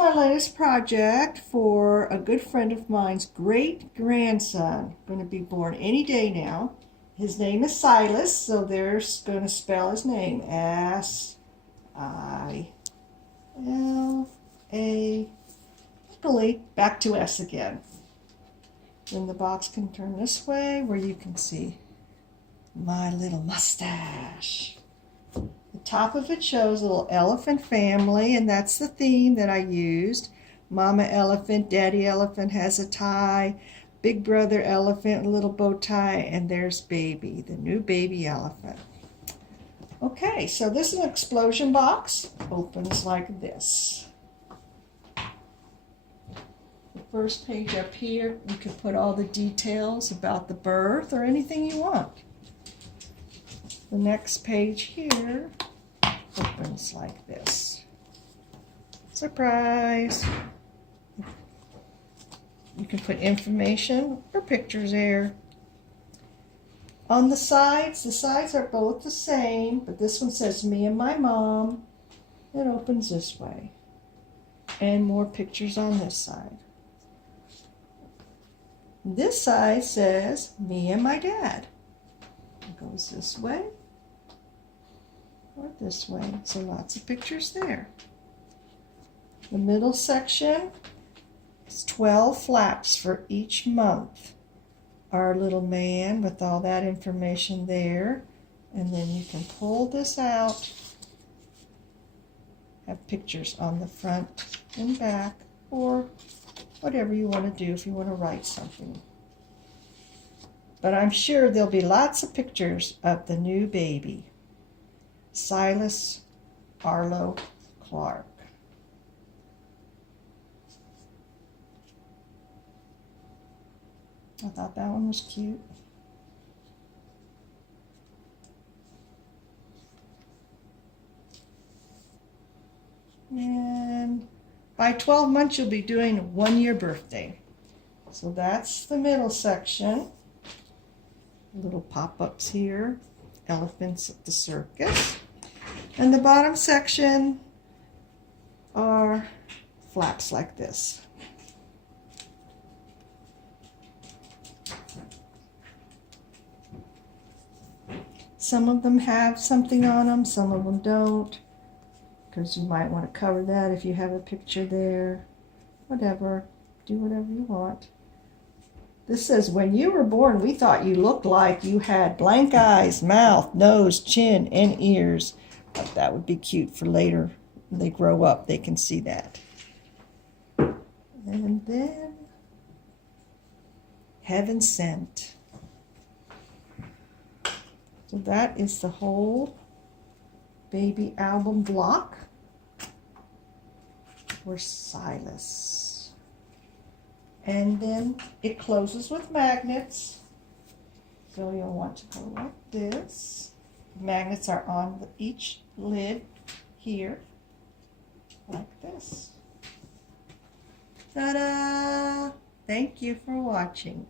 My latest project for a good friend of mine's great-grandson, going to be born any day now. His name is Silas, so there's going to spell his name S-I-L-A, back to S again. Then the box can turn this way where you can see my little mustache. The top of it shows a little elephant family, and that's the theme that I used. Mama elephant, daddy elephant has a tie, big brother elephant, a little bow tie, and there's baby, the new baby elephant. Okay, so this is an explosion box. Opens like this. The first page up here, you can put all the details about the birth or anything you want. The next page here opens like this. Surprise! You can put information or pictures there. On the sides are both the same, but this one says me and my mom. It opens this way. And more pictures on this side. This side says me and my dad. It goes this way or this way, so lots of pictures there. The middle section is 12 flaps for each month. Our little man with all that information there, and then you can pull this out, have pictures on the front and back, or whatever you want to do if you want to write something. But I'm sure there'll be lots of pictures of the new baby, Silas Arlo Clark. I thought that one was cute. And by 12 months, you'll be doing a 1-year birthday. So that's the middle section. Little pop-ups here, elephants at the circus. And the bottom section are flaps like this. Some of them have something on them, some of them don't, because you might want to cover that if you have a picture there. Whatever, do whatever you want. This says, when you were born, we thought you looked like you had blank eyes, mouth, nose, chin, and ears. But that would be cute for later. When they grow up, they can see that. And then, Heaven Sent. So that is the whole baby album block for Silas. And then it closes with magnets. So you'll want to go like this. Magnets are on each lid here, like this. Ta-da! Thank you for watching.